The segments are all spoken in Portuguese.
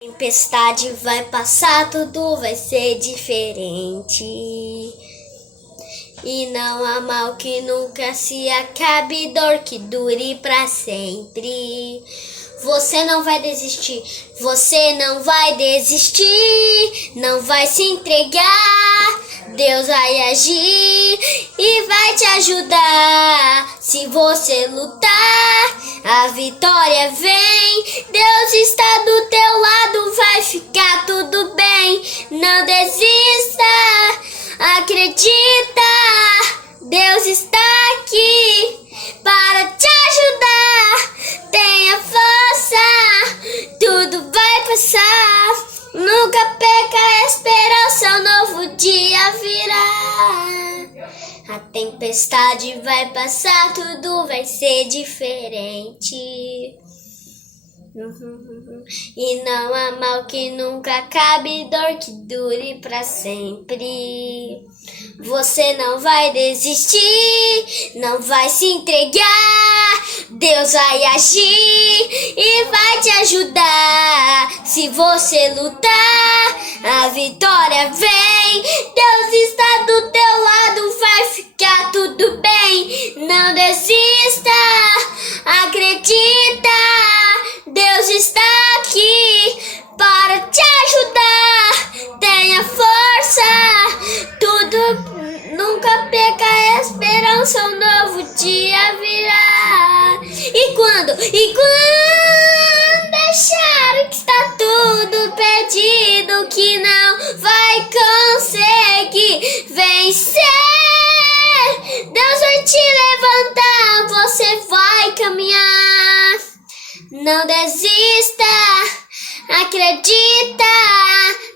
Tempestade vai passar, tudo vai ser diferente. E não há mal que nunca se acabe, dor que dure pra sempre. Você não vai desistir, você não vai desistir, não vai se entregar. Deus vai agir e vai te ajudar. Se você lutar, a vitória vem. Deus está do teu lado, vai ficar tudo bem. Não desista, acredita. Deus está aqui para te ajudar. Tenha força, tudo vai passar. Nunca perca a esperança, um novo dia virá. A tempestade vai passar, tudo vai ser diferente. E não há mal que nunca acabe, dor que dure pra sempre. Você não vai desistir, não vai se entregar. Deus vai agir e vai te ajudar. Se você lutar, a vitória vem. Deus está do teu lado, vai ficar tudo bem. Não desista, acredita. Deus está aqui para te ajudar. Tenha força, nunca perca a esperança, um novo dia virá. E quando achar que está tudo perdido, que não vai conseguir vencer, Deus vai te levantar, você vai caminhar. Não desista, acredita.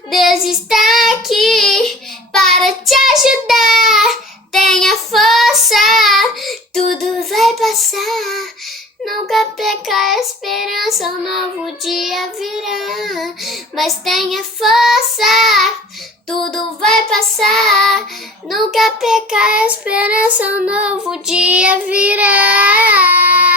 Deus está aqui para te ajudar. Tenha força, tudo vai passar. Nunca perca a esperança, um novo dia virá. Mas tenha força, tudo vai passar. Nunca perca a esperança, um novo dia virá.